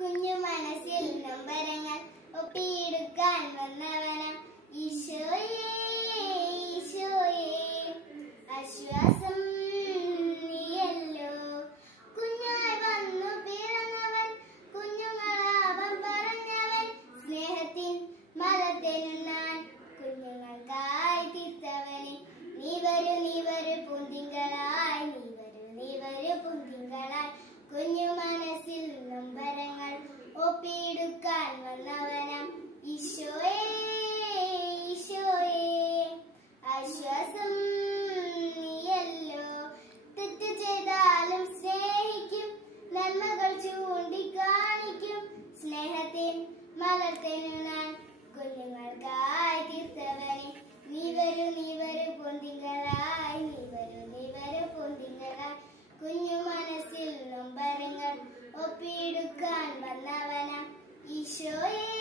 കുഞ്ഞു മനസ്സിൽ നൊമ്പരങ്ങൾ ഒപ്പിയെടുക്കാൻ വന്നവനാം ഈശോയേ ഈശോയേ ആശ്വാസം നീയല്ലോ. കുഞ്ഞായി വന്നു പിറന്നവൻ കുഞ്ഞുങ്ങളാപം പറഞ്ഞവൻ സ്നേഹത്തിൻ മലർത്തേനുണ്ണാൻ കുഞ്ഞുങ്ങൾക്കായി തീർത്തവനെ നീ വരൂ പൂന്തിങ്കളായി നീ വരൂ പൂന്തിങ്കളായി കുഞ്ഞു മനസ്സിൽ നൊമ്പരങ്ങൾ ഒപ്പിയെടുക്കാൻ വന്നവനാം ഈശോയേ ഈശോയേ ആശ്വാസം നീയല്ലോ. തെറ്റ് ചെയ്താലും സ്നേഹിക്കും നന്മകൾ ചൂണ്ടിക്കാണിക്കും സ്നേഹത്തിൻ മലർത്തേനുണ്ണാൻ കുഞ്ഞുങ്ങൾക്കായി തീർത്തവനെ നീ വരൂ പൊന്തിങ്കളായി നീ വരൂ പൊന്തിങ്കളായി കുഞ്ഞു മനസ്സിൽ നൊമ്പരങ്ങൾ ഒപ്പിയെടുക്കാൻ വന്നവനാം ഈശോയേ